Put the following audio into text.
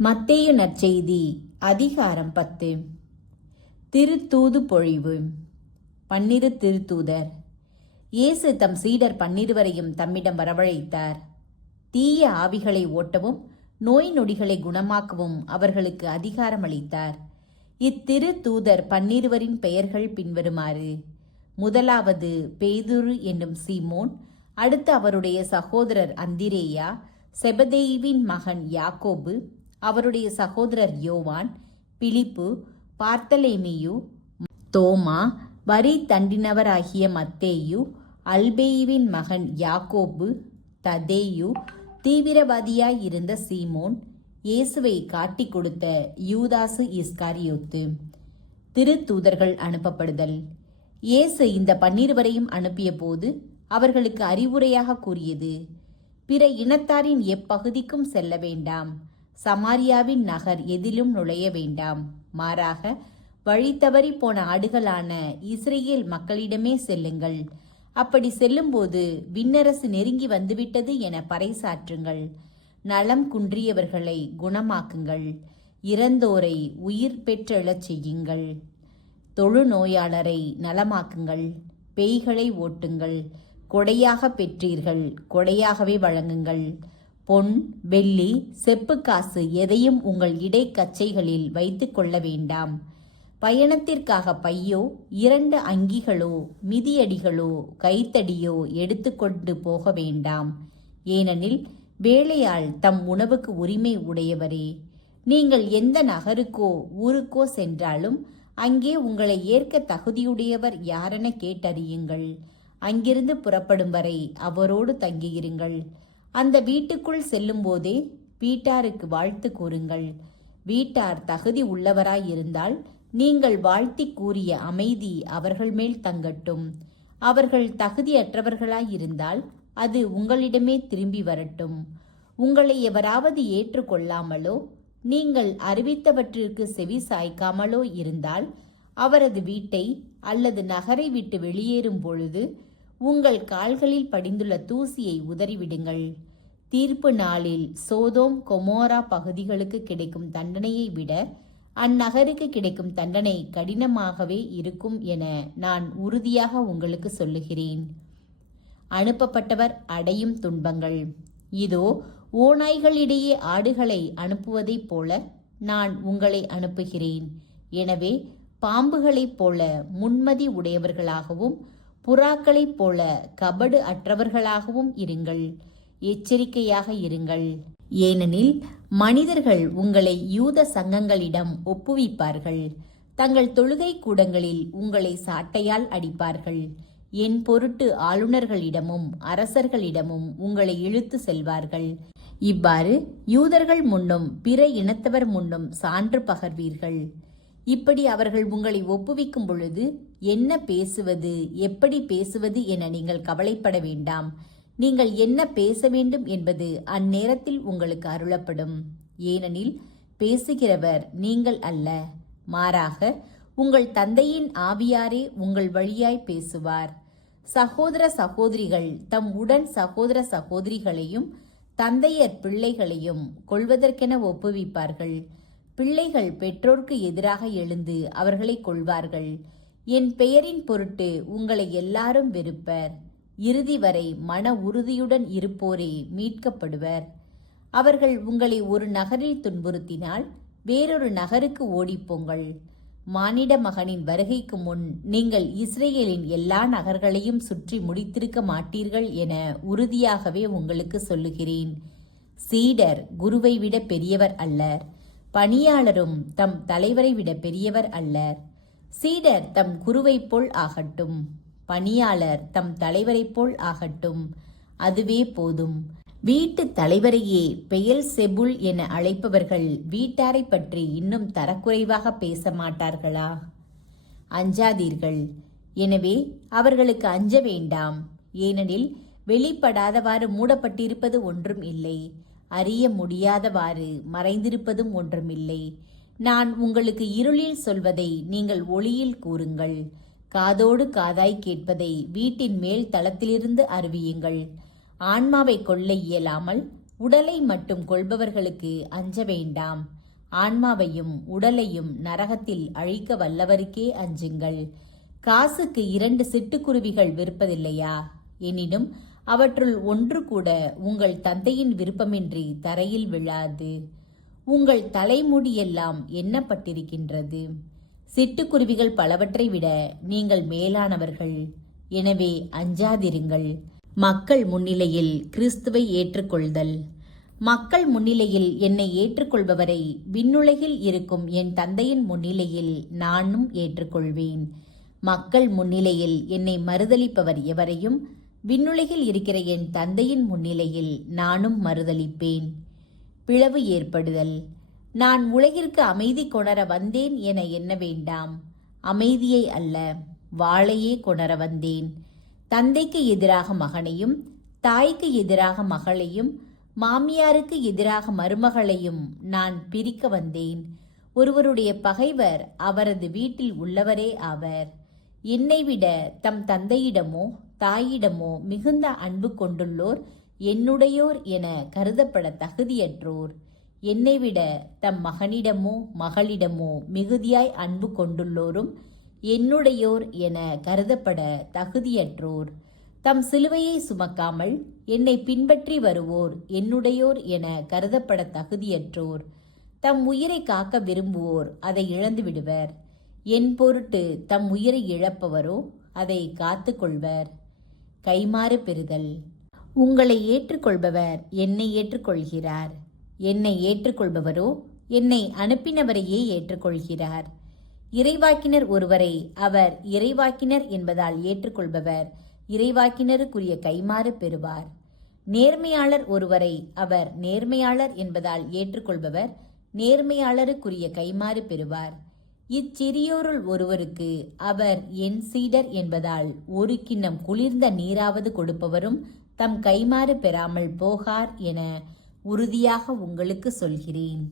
மத்தேயு நற்செய்தி அதிகாரம் 10. திருத்தூது பொழிவு. 12 திருத்தூதர். இயேசு தம் சீடர் 12 தம்மிடம் வரவழைத்தார். தீய ஆவிகளை ஓட்டவும் நோய் நொடிகளை குணமாக்கவும் அவர்களுக்கு அதிகாரம் அளித்தார். இத்திருத்தூதர் 12 பெயர்கள் பின்வருமாறு: முதலாவது பேதுரு என்னும் சீமோன், அடுத்து அவருடைய சகோதரர் அந்திரேயா, செபதேயுவின் மகன் யாக்கோபு, அவருடைய சகோதரர் யோவான், பிலிப்பு, பார்த்தலேமியு, தோமா, வரி தண்டினவராகிய மத்தேயு, அல்பேயுவின் மகன் யாக்கோபு, ததேயு, தீவிரவாதியாய் இருந்த சீமோன், இயேசுவை காட்டிக் கொடுத்த யூதாசு இஸ்காரியோத்து. திருத்தூதர்கள் அனுப்பப்படுதல். இயேசு இந்த 12 அனுப்பிய போது அவர்களுக்கு அறிவுரையாக கூறியது: பிற இனத்தாரின் எப்பகுதிக்கும் செல்ல வேண்டாம், சமாரியாவின் நகர் எதிலும் நுழைய வேண்டாம், மாறாக வழி தவறி போன ஆடுகளான இஸ்ரேல் மக்களிடமே செல்லுங்கள். அப்படி செல்லும்போது விண்ணரசு நெருங்கி வந்துவிட்டது என பறைசாற்றுங்கள். நலம் குன்றியவர்களை குணமாக்குங்கள், இறந்தோரை உயிர் பெற்றெழச் செய்யுங்கள், தொழுநோயாளரை நலமாக்குங்கள், பேய்களை ஓட்டுங்கள். கொடையாக பெற்றீர்கள், கொடையாகவே வழங்குங்கள். பொன், வெள்ளி, செப்பு காசு எதையும் உங்கள் இடைக்கச்சைகளில் வைத்து கொள்ள வேண்டாம். பயணத்திற்காக பையோ, 2 அங்கிகளோ, மிதியடிகளோ, கைத்தடியோ எடுத்துக்கொண்டு போக வேண்டாம். ஏனெனில் வேலையாள் தம் உணவுக்கு உரிமை உடையவரே. நீங்கள் எந்த நகருக்கோ ஊருக்கோ சென்றாலும் அங்கே உங்களை ஏற்க தகுதியுடையவர் யாரென கேட்டறியுங்கள். அங்கிருந்து புறப்படும் வரை அவரோடு தங்கியிருங்கள். அந்த வீட்டுக்குள் செல்லும் போதே வீட்டாருக்கு வாழ்த்து கூறுங்கள். வீட்டார் தகுதி உள்ளவராயிருந்தால் நீங்கள் வாழ்த்தி கூறிய அமைதி அவர்கள் மேல் தங்கட்டும். அவர்கள் தகுதியற்றவர்களாயிருந்தால் அது உங்களிடமே திரும்பி வரட்டும். உங்களை எவராவது ஏற்றுக்கொள்ளாமலோ நீங்கள் அறிவித்தவற்றிற்கு செவி சாய்க்காமலோ இருந்தால் அவரது வீட்டை அல்லது நகரை விட்டு வெளியேறும் பொழுது உங்கள் கால்களில் படிந்துள்ள தூசியை உதறிவிடுங்கள். தீர்ப்பு நாளில் சோதோம் கொமோரா பகுதிகளுக்கு கிடைக்கும் தண்டனையை விட அந்நகருக்கு கிடைக்கும் தண்டனை கடினமாகவே இருக்கும் என நான் உறுதியாக உங்களுக்கு சொல்லுகிறேன். அனுப்பப்பட்டவர் அடையும் துன்பங்கள். இதோ, ஓநாய்களிடையே ஆடுகளை அனுப்புவதைப் போல நான் உங்களை அனுப்புகிறேன். எனவே பாம்புகளைப் போல முன்மதி உடையவர்களாகவும் புறாக்களைப் போல கபடு அற்றவர்களாகவும் இருங்கள். எச்சரிக்கையாக இருங்கள். ஏனெனில் மனிதர்கள் உங்களை யூத சங்கங்களிடம் ஒப்புவிப்பார்கள். தங்கள் தொழுகை கூடங்களில் உங்களை சாட்டையால் அடிப்பார்கள். என் பொருட்டு ஆளுநர்களிடமும் அரசர்களிடமும் உங்களை இழுத்து செல்வார்கள். இவ்வாறு யூதர்கள் முன்னும் பிற இனத்தவர் முன்னும் சான்று பகர்வீர்கள். இப்படி அவர்கள் உங்களை ஒப்புவிக்கும் பொழுது என்ன பேசுவது, எப்படி பேசுவது என நீங்கள் கவலைப்பட வேண்டாம். நீங்கள் என்ன பேச வேண்டும் என்பது அந்நேரத்தில் உங்களுக்கு அருளப்படும். ஏனெனில் பேசுகிறவர் நீங்கள் அல்ல, மாறாக உங்கள் தந்தையின் ஆவியாரே உங்கள் வழியாய் பேசுவார். சகோதர சகோதரிகள் தம் உடன் சகோதர சகோதரிகளையும் தந்தையர் பிள்ளைகளையும் கொல்வதற்கென ஒப்புவிப்பார்கள். பிள்ளைகள் பெற்றோர்க்கு எதிராக எழுந்து அவர்களை கொல்வார்கள். என் பெயரின் பொருட்டு உங்களை எல்லாரும் வெறுப்பர். இறுதி வரை மன உறுதியுடன் இருப்போரே மீட்கப்படுவர். அவர்கள் உங்களை ஒரு நகரில் துன்புறுத்தினால் வேறொரு நகருக்கு ஓடிப்போங்கள். மானிட மகனின் வருகைக்கு முன் நீங்கள் இஸ்ரேலின் எல்லா நகர்களையும் சுற்றி முடித்திருக்க மாட்டீர்கள் என உறுதியாகவே உங்களுக்கு சொல்லுகிறேன். சீடர் குருவை விட பெரியவர் அல்லர், பணியாளரும் தம் தலைவரை விட பெரியவர் அல்லர். சீடர் தம் குருவைப் போல் ஆகட்டும், பணியாளர் தம் தலைவரைப் போல் ஆகட்டும். அதுவே போதும். வீட்டு தலைவரையே பெயல் செபுல் என அழைப்பவர்கள் வீட்டாரை பற்றி இன்னும் தரக்குறைவாக பேச மாட்டார்களா? அஞ்சாதீர்கள். எனவே அவர்களுக்கு அஞ்ச வேண்டாம். ஏனெனில் வெளிப்படாதவாறு மூடப்பட்டிருப்பது ஒன்றும் இல்லை, அறிய முடியாதவாறு மறைந்திருப்பதும் ஒன்றுமில்லை. நான் உங்களுக்கு இருளில் சொல்வதை நீங்கள் ஒளியில் கூறுங்கள். காதோடு காதாய் கேட்பதை வீட்டின் மேல் தளத்திலிருந்து அறிவியுங்கள். ஆன்மாவை கொள்ள இயலாமல் உடலை மட்டும் கொள்பவர்களுக்கு அஞ்ச வேண்டாம். ஆன்மாவையும் உடலையும் நரகத்தில் அழிக்க வல்லவருக்கே அஞ்சுங்கள். காசுக்கு 2 சிட்டுக்குருவிகள் விற்பதில்லையா? எனினும் அவற்றுள் ஒன்று கூட உங்கள் தந்தையின் விருப்பமின்றி தரையில் விழாது. உங்கள் தலைமுடியெல்லாம் எண்ணப்பட்டிருக்கின்றது. சிட்டுக்குருவிகள் பலவற்றை விட நீங்கள் மேலானவர்கள். எனவே அஞ்சாதிருங்கள். மக்கள் முன்னிலையில் கிறிஸ்துவை ஏற்றுக்கொள்தல். மக்கள் முன்னிலையில் என்னை ஏற்றுக்கொள்பவரை விண்ணுலகில் இருக்கும் என் தந்தையின் முன்னிலையில் நானும் ஏற்றுக்கொள்வேன். மக்கள் முன்னிலையில் என்னை மறுதலிப்பவர் எவரையும் விண்ணுலகில் இருக்கிற என் தந்தையின் முன்னிலையில் நானும் மறுதலிப்பேன். பிளவு ஏற்படுதல். நான் உலகிற்கு அமைதி கொணர வந்தேன் என எண்ண வேண்டாம். அமைதியை அல்ல, வாளையே கொணர வந்தேன். தந்தைக்கு எதிராக மகனையும், தாய்க்கு எதிராக மகளையும், மாமியாருக்கு எதிராக மருமகளையும் நான் பிரிக்க வந்தேன். ஒருவருடைய பகைவர் அவரது வீட்டில் உள்ளவரே ஆவர். என்னை விட தம் தந்தையிடமோ தாயிடமோ மிகுந்த அன்பு கொண்டுள்ளோர் என்னுடையோர் என கருதப்பட தகுதியற்றோர். என்னை விட தம் மகனிடமோ மகளிடமோ மிகுதியாய் அன்பு கொண்டுள்ளோரும் என்னுடையோர் என கருதப்பட தகுதியற்றோர். தம் சிலுவையை சுமக்காமல் என்னை பின்பற்றி வருவோர் என்னுடையோர் என கருதப்பட தகுதியற்றோர். தம் உயிரை காக்க விரும்புவோர் அதை இழந்து விடுவர். என் பொருட்டு தம் உயிரை இழப்பவரோ அதை காத்து கொள்வர். கைமாறு பெறுதல். உங்களை ஏற்றுக்கொள்பவர் என்னை ஏற்றுக்கொள்கிறார். என்னை ஏற்றுக்கொள்பவரோ என்னை அனுப்பினவரையே ஏற்றுக்கொள்கிறார். இறைவாக்கினர் ஒருவரை அவர் இறைவாக்கினர் என்பதால் ஏற்றுக்கொள்பவர் இறைவாக்கினருக்குரிய கைமாறு பெறுவார். நேர்மையாளர் ஒருவரை அவர் நேர்மையாளர் என்பதால் ஏற்றுக்கொள்பவர் நேர்மையாளருக்குரிய கைமாறு பெறுவார். இச்சிறியோருள் ஒருவருக்கு அவர் என் சீடர் என்பதால் ஒரு கிண்ணம் குளிர்ந்த நீராவது கொடுப்பவரும் தம் கைமாறு பெறாமல் போகார் என உறுதியாக உங்களுக்கு சொல்கிறேன்.